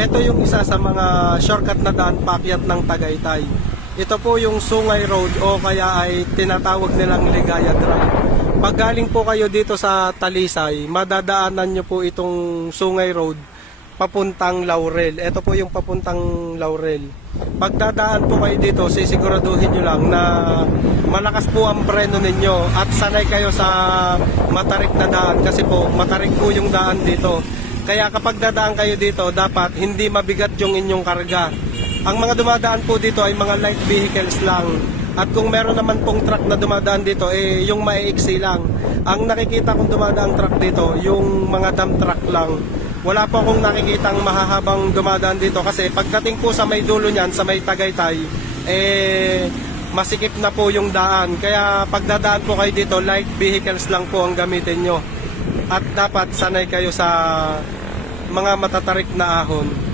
ito yung isa sa mga shortcut na daan paakyat ng Tagaytay. Ito po yung Sungay Road o kaya ay tinatawag nilang Ligaya Drive. Pag galing po kayo dito sa Talisay, madadaanan nyo po itong Sungay Road papuntang Laurel. Ito po yung papuntang Laurel. Pag dadaan po kayo dito, sisiguraduhin nyo lang na malakas po ang preno ninyo at sanay kayo sa matarik na daan kasi po matarik po yung daan dito. Kaya kapag dadaan kayo dito, dapat hindi mabigat yung inyong karga. Ang mga dumadaan po dito ay mga light vehicles lang. At kung meron naman pong truck na dumadaan dito, yung maiiksi lang. Ang nakikita kong dumadaang truck dito, yung mga dump truck lang. Wala po akong nakikitang mahahabang dumadaan dito kasi pagdating po sa may dulo niyan, sa may Tagaytay, masikip na po yung daan. Kaya pagdadaan po kayo dito, light vehicles lang po ang gamitin nyo. At dapat sanay kayo sa mga matatarik na ahon.